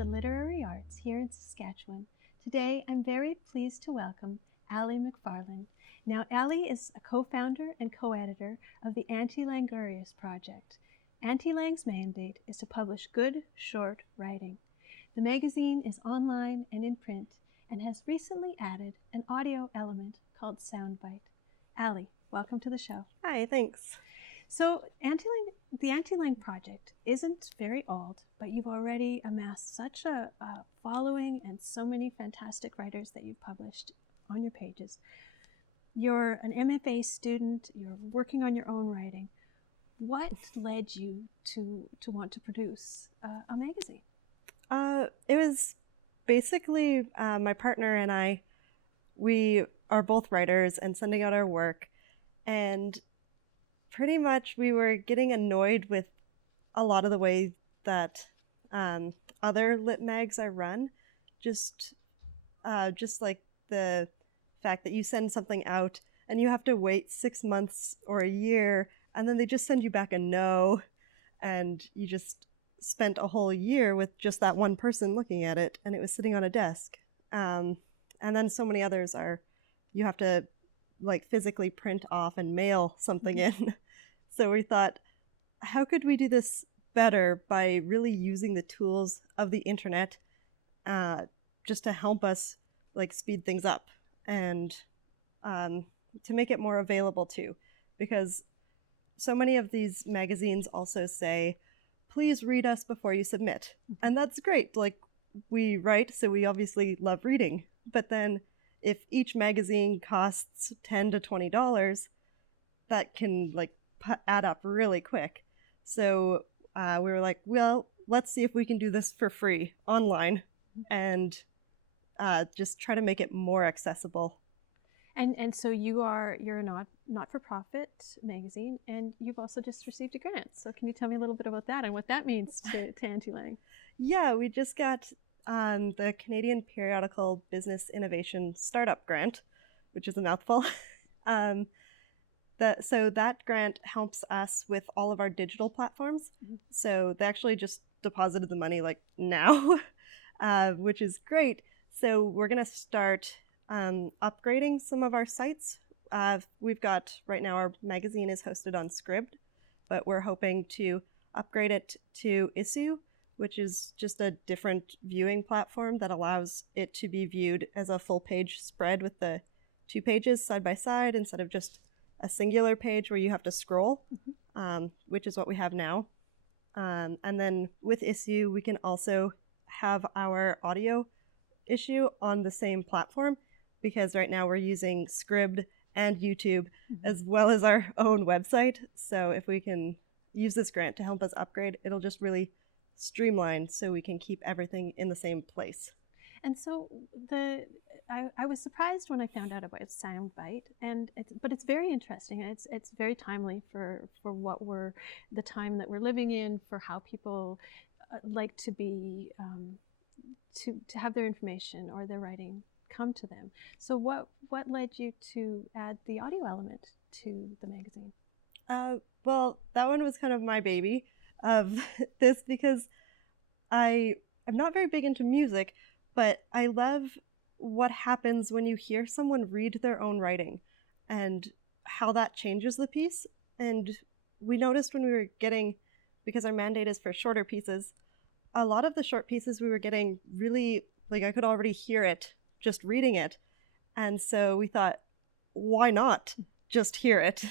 the literary arts here in Saskatchewan. Today, I'm very pleased to welcome Allie McFarland. Now, Allie is a co-founder and co-editor of the Anti-Langurious Project. Anti-Lang's mandate is to publish good, short writing. The magazine is online and in print and has recently added an audio element called Soundbite. Allie, welcome to the show. Hi, thanks. So the Anti-Lang Project isn't very old, but you've already amassed such a following and so many fantastic writers that you've published on your pages. You're an MFA student, you're working on your own writing. What led you to want to produce a magazine? It was basically my partner and I, we are both writers and sending out our work, and pretty much we were getting annoyed with a lot of the way that other lit mags are run. Just like the fact that you send something out and you have to wait 6 months or a year, and then they just send you back a no, and you just spent a whole year with just that one person looking at it, and it was sitting on a desk. And then so many others are, you have to like physically print off and mail something in. So we thought, how could we do this better by really using the tools of the internet just to help us like speed things up and to make it more available too, because so many of these magazines also say, please read us before you submit. And that's great. Like, we write, so we obviously love reading. But then if each magazine costs $10 to $20, that can like add up really quick. So we were like, well, let's see if we can do this for free online and just try to make it more accessible. And so you're a not-for-profit magazine, and you've also just received a grant. So can you tell me a little bit about that and what that means to Anti-Lang? Yeah, we just got the Canadian Periodical Business Innovation Startup Grant, which is a mouthful. So that grant helps us with all of our digital platforms. Mm-hmm. So they actually just deposited the money like now, which is great. So we're going to start upgrading some of our sites. We've got, right now our magazine is hosted on Scribd, but we're hoping to upgrade it to Issue, which is just a different viewing platform that allows it to be viewed as a full page spread with the 2 pages side by side instead of just a singular page where you have to scroll, which is what we have now. And then with Issue, we can also have our audio issue on the same platform, because right now we're using Scribd and YouTube as well as our own website. So if we can use this grant to help us upgrade, it'll just really streamline so we can keep everything in the same place. And so I was surprised when I found out about Soundbite, but it's very interesting, and it's very timely for the time that we're living in, for how people like to be to have their information or their writing come to them. So what led you to add the audio element to the magazine? Well, that one was kind of my baby of this, because I'm not very big into music, but I love what happens when you hear someone read their own writing and how that changes the piece. And we noticed when we were getting, because our mandate is for shorter pieces, a lot of the short pieces we were getting really, like, I could already hear it just reading it. And so we thought, why not just hear it?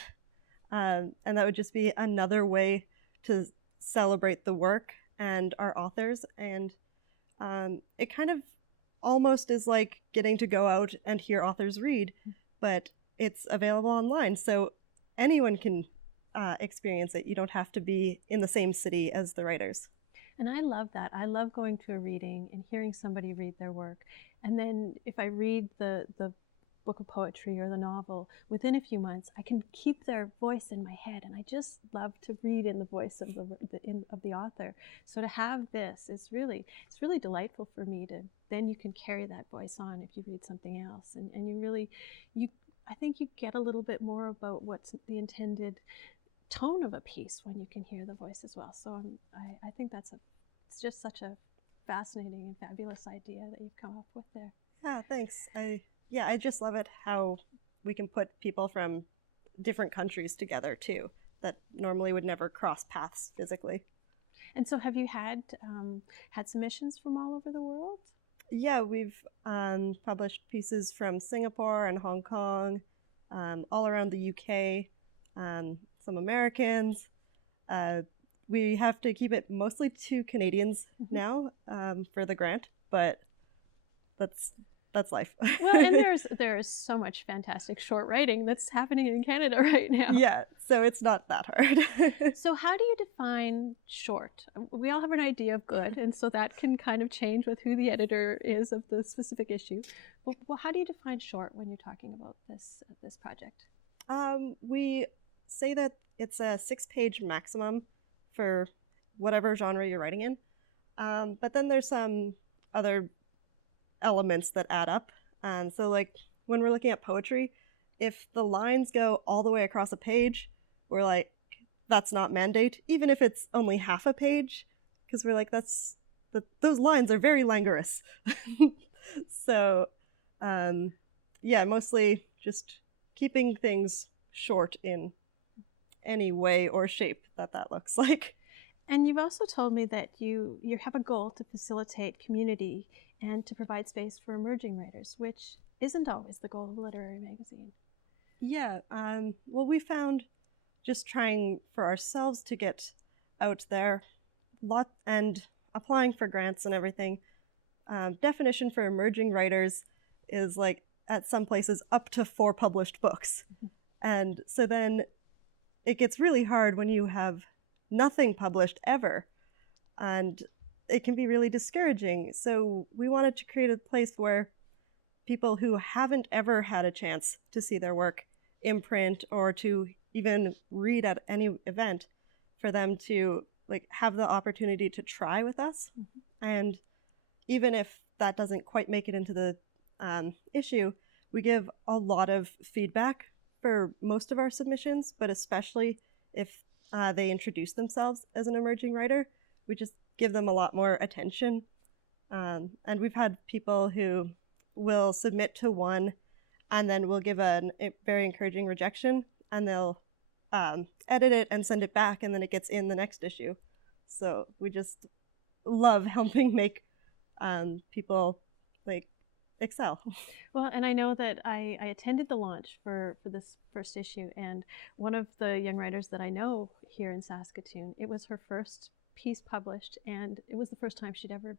And that would just be another way to celebrate the work and our authors. And it kind of almost is like getting to go out and hear authors read, but it's available online. So anyone can experience it. You don't have to be in the same city as the writers. And I love that. I love going to a reading and hearing somebody read their work. And then if I read the book of poetry or the novel, within a few months, I can keep their voice in my head. And I just love to read in the voice of the author. So to have this is it's really delightful for me to, then you can carry that voice on if you read something else. And I think you get a little bit more about what's the intended tone of a piece when you can hear the voice as well. So I think it's just such a fascinating and fabulous idea that you've come up with there. Yeah, thanks. I just love it how we can put people from different countries together too, that normally would never cross paths physically. And so have you had submissions from all over the world? Yeah, we've published pieces from Singapore and Hong Kong, all around the UK, some Americans. We have to keep it mostly to Canadians now for the grant, but that's life. Well, and there's so much fantastic short writing that's happening in Canada right now. Yeah, so it's not that hard. So how do you define short? We all have an idea of good, and so that can kind of change with who the editor is of the specific issue. But well, how do you define short when you're talking about this project? We say that it's a 6-page maximum for whatever genre you're writing in. But then there's some other elements that add up. So like when we're looking at poetry, if the lines go all the way across a page, we're like, that's not mandate, even if it's only half a page, because we're like, those lines are very languorous. So yeah, mostly just keeping things short in any way or shape that looks like. And you've also told me that you have a goal to facilitate community and to provide space for emerging writers, which isn't always the goal of a literary magazine. Yeah, well, we found just trying for ourselves to get out there and applying for grants and everything, definition for emerging writers is like at some places up to 4 published books. And so then it gets really hard when you have nothing published ever, and it can be really discouraging. So we wanted to create a place where people who haven't ever had a chance to see their work in print or to even read at any event, for them to like have the opportunity to try with us. And even if that doesn't quite make it into the issue, we give a lot of feedback for most of our submissions, but especially if they introduce themselves as an emerging writer, we just give them a lot more attention. And we've had people who will submit to one and then we'll give a very encouraging rejection, and they'll edit it and send it back, and then it gets in the next issue. So we just love helping make people like excel. Well, and I know that I attended the launch for this first issue, and one of the young writers that I know here in Saskatoon, it was her first piece published, and it was the first time she'd ever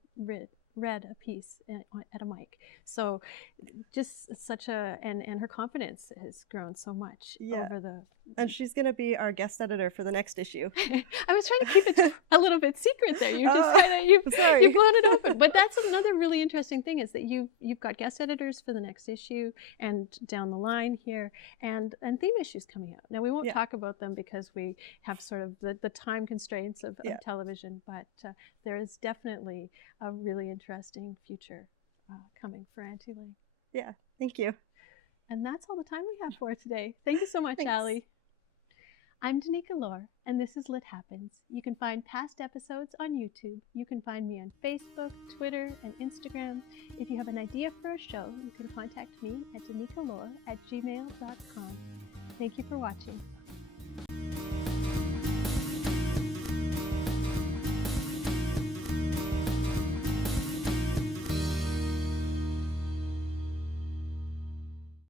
read a piece at a mic. So just such and her confidence has grown so much over the... And she's going to be our guest editor for the next issue. I was trying to keep it a little bit secret there. You just kind of, you've blown it open. But that's another really interesting thing, is that you've got guest editors for the next issue and down the line here, and theme issues coming out. Now, we won't talk about them because we have sort of the time constraints of television, but there is definitely a really interesting future coming for Auntie Ling. Yeah, thank you. And that's all the time we have for today. Thank you so much, Allie. I'm Danica Lorer, and this is Lit Happens. You can find past episodes on YouTube. You can find me on Facebook, Twitter, and Instagram. If you have an idea for a show, you can contact me at danicalorer@gmail.com. Thank you for watching.